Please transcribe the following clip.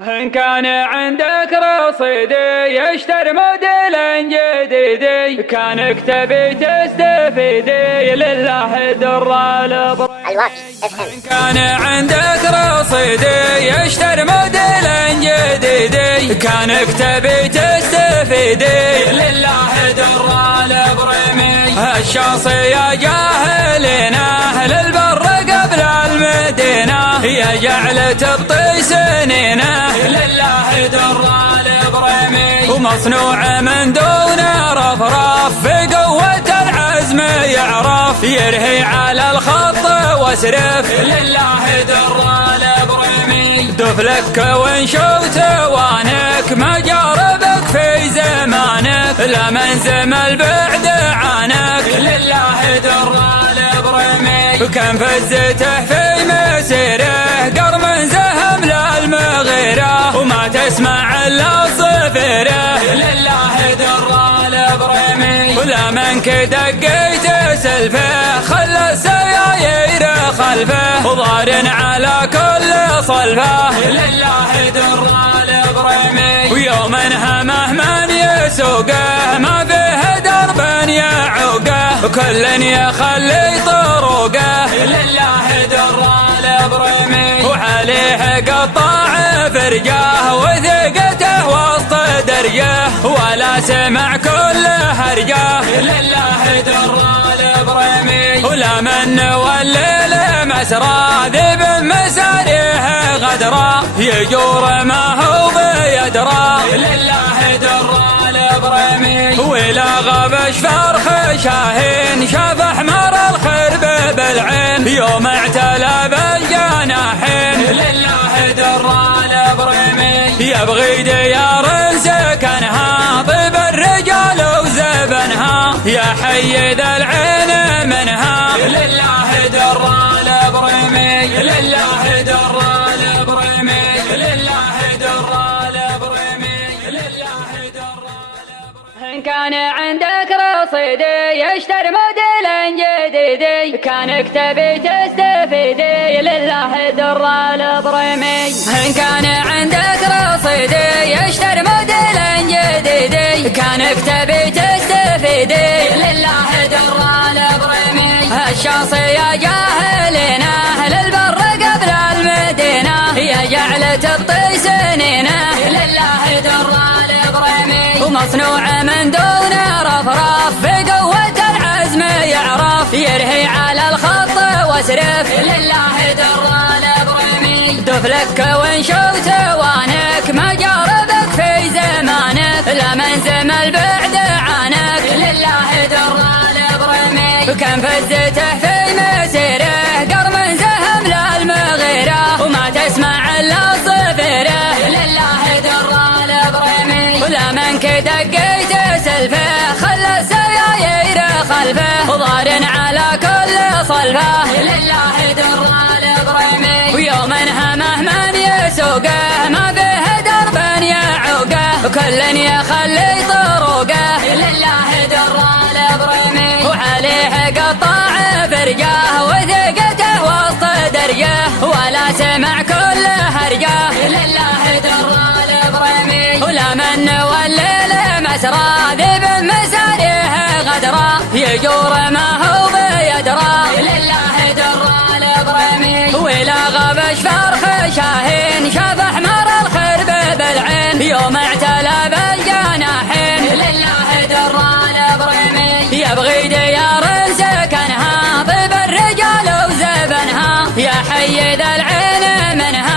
إن كان عندك رصيد يشتري موديل جديد، كانك تبي تستفيدي لله در البر. إن كان عندك رصيد يشتري موديل جديد، كانك تبي تستفيدي لله در البريمي. الشخصية جاهلنا للبر قبل المدينة، يا جعل تبطي سنينه لله در البريمي. ومصنوع من دون رفرف في قوة العزم يعرف، يرهي على الخط واسرف لله در البريمي. دفلك وانشوت وانك ما جاربك في زمانك، لا من زمل بعد عنك لله در البريمي. كم فزته في مسيره قرم زهم للمغيره، وما تسمع الا صفيره لله در البريمي. ولا منك دقيت سلفه خلى السيايير خلفه، وضار على كل صلفه لله در البريمي. ويوم همه من يسوقه ما فيه درب يعوقه، كل يخلي طرقه لله در البريمي. وعليه قطاع فرجاه وثقته وسط درجه، ولا سمع كل هرجه لله در البريمي. ولا من والليل مسرى ذب مساريه غدرا، يجور ما هو بيدرى لله در البريمي. ولا غبش فرخ شاهين شاف احمر الخرب بالعين، يوم اعتلى بالجناحين لله در البريمي. يبغي ديار سكنها طيب الرجال وزبنها، يا حي ذا العين منها لله در البريمي. لله در البريمي. لله در البريمي. لله در البريمي. إن كان عندك رصيد يشتري موديل جديد، كانك تبي تستفيدي لله در البريمي. إن كان عندك رصيد يشتري موديل جديد، كانك تبي تستفيدي لله در البريمي. الشخصية جاهلنا للبر قبل المدينة، يا جعل تبطي سنينه لله در البريمي. ومصنوع من دون رفرف في قوة العزم يعرف، يرهي على الخط واسرف لله در البريمي. دفلك وانشوت وانك ما جاربك في زمانك، لا من زمل بعد عنك لله در البريمي. كم فزته في مسيره قرم زهم للمغيره، وما تسمع الا صفيره لله در البريمي. ولا منك دقيت سلفه خلى السيايير خلفه، وضار على كل صلفه لله در البريمي. ويوم همه من يسوقه ما فيه درب يعوقه، كل يخلي طرقه لله در البريمي. وعليه قطاع فرجاه وثقته وسط درجه، ولا سمع كل هرجه لله در البريمي. ولا من والليل مسرى ذب مساريه غدرا، يجور ما هو بيدرى لله در البريمي. ولا غبش فرخ شاهين شاف احمر الخرب بالعين، يوم اعتلى بالجناحين لله در البريمي. يبغي ديار سكنها طيب الرجال وزبنها، يا حي ذا العين منها